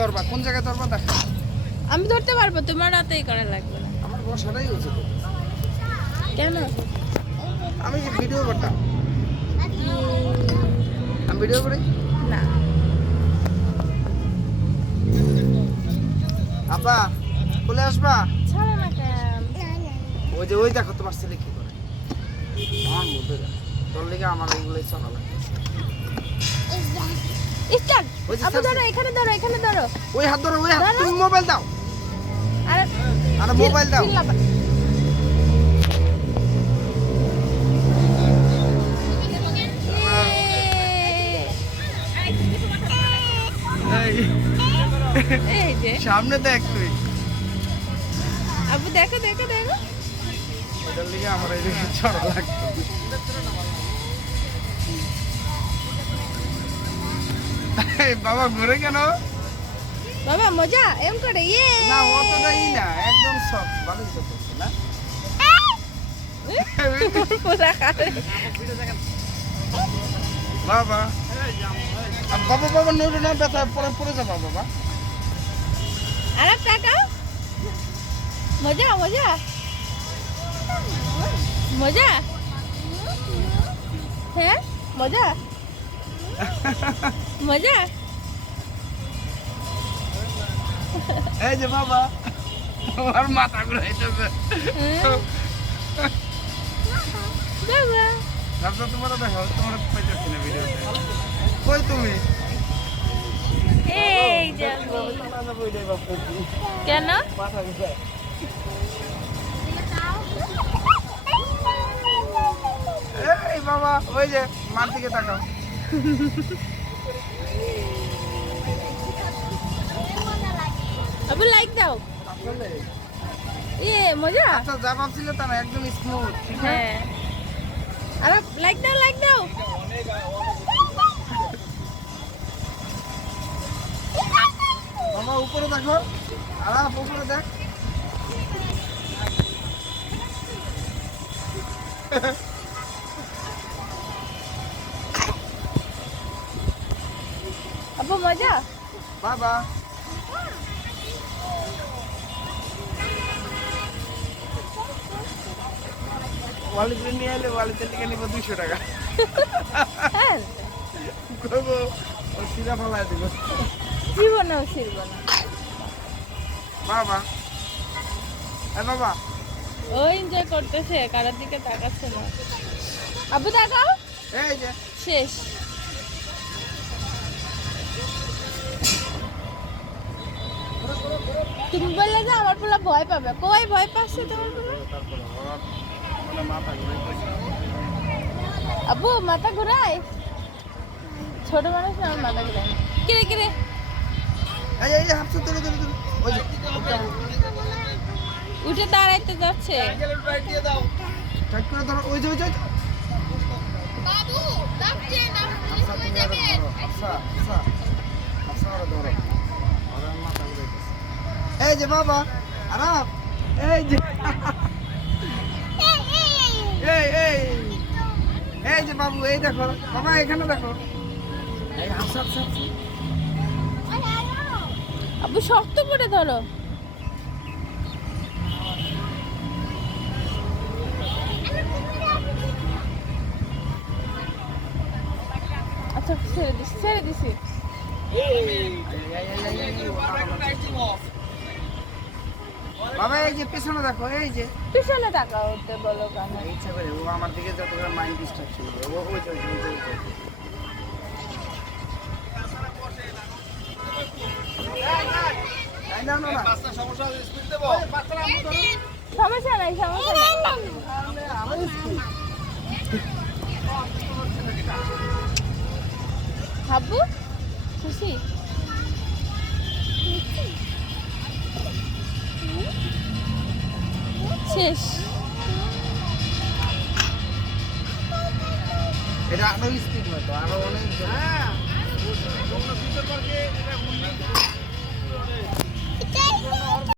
ধরবা? কোন জায়গায় ধরবা দেখো। আমি ধরতে পারবো, তোমার রাতেই করা লাগবে না। আমার বসাটাই উচিত। কেন? আমি ভিডিও করতাম। আমি ভিডিও করি না। আপা বলে আসবা। ছাড়ো না কেন? ওই যে ওই দেখো তোমার ছেলে কি করে আমার মধ্যে দেখো। তোর লেগে আমার এইগুলোই চলা লাগতেছে। স্টার্ট। ওই যে আপু ধরো, এখানে ধরো, এখানে ধরো। ওই হাত ধরো, ওই হাত। ধরো। তুমি মোবাইল দাও। আরে আরে মোবাইল দাও। চিল্লাবা। এই যে সামনে দেখ তুই। আপু দেখো দেখো দেখো। ওটার লেগে আমার এইদিকে চলা লাগতো। বাবা ঘুরে কেন? বাবা মজা এম করে ইয়ে না অতটাই না, একদম সব ভালোই তো করছে না। পুরা খাবে। বাবা বাবা বাবা নড়ে না, ব্যথা পরে পড়ে যাবা বাবা। আরে টাকা মজা মজা মজা। হ্যাঁ মজা মজা। এই যে বাবা আমার মাথা ঘুরাইতেছে। বাবা রাস্তা তোমার দেখো, তোমার পাইতেছি না ভিডিওতে। কই তুমি? এই যে কেন? মাথা ঘুরায়। এই বাবা ওই যে মার দিকে তাকাও। আবু লাইক দাও। আসলে ইয়ে মজা। আচ্ছা যা ভাবছিলে তা না, একদম স্মুথ। ঠিক আছে হ্যাঁ আরে লাইক দাও লাইক দাও। বাবা উপরে দেখো, আরাম উপরে দেখ। আপু মজা। বাবা ওয়ালিতে নিয়ে এলে ওয়ালিতে লিখে নিব 200 টাকা। হ্যাঁ করবো ও সিধা ফেলাই দিব। জীবনেও ছিড়ব না। বাবা বাবা ও এনজয় করতেছে, কারার দিকে তাকাচ্ছে না। আবু তাকাও। এই যে শেষ। তুমি বললে যে আমার পোলা ভয় পাবে, কই ভয় পাচ্ছে তোমার পোলা? তারপর মানে মাথা ঘুরাইতেছে। আবু মাথা ঘুরায়, ছোট মানুষ না, আমার মাথা ঘুরায় না। কিরে কিরে এই এই হাফসা তুলে তুলে তুলে ওই যে উঠে দাঁড়াইতে যাচ্ছে। টাইট করে ধরো, ওই যে ওই যে বাবু ডাকছে না, হাফসা তুমি আরে ধরো, হাফসা হাফসা হাফসা আরে ধরো। আরে মাথা ঘুরাইতেছে। এই যে বাবা আরাম, এই যে এই এই এই যে বাবু, এই দেখো বাবা, এখানে দেখো। এই হাফসা হাফসা হাফসা। আবু শক্ত করে ধরো। আচ্ছা ছেড়ে দিছি ছেড়ে দিছি। বাবা এই যে পেছনে দেখো, এই যে পিছনে তাকাও, ওতে বলো কেন? ইচ্ছা করে ও আমার দিকে যত করে মাইন্ড ডিস্ট্রাকশন হবে, ও ওই যে ওই যে ওই যে, ওই যে। এই না না না সমস্যা নাই সমস্যা নাই। আমার স্কুল হাব্বু খুশি? শেষ। এটা আরো স্পিড হতো, আরো অনেক হ্যাঁ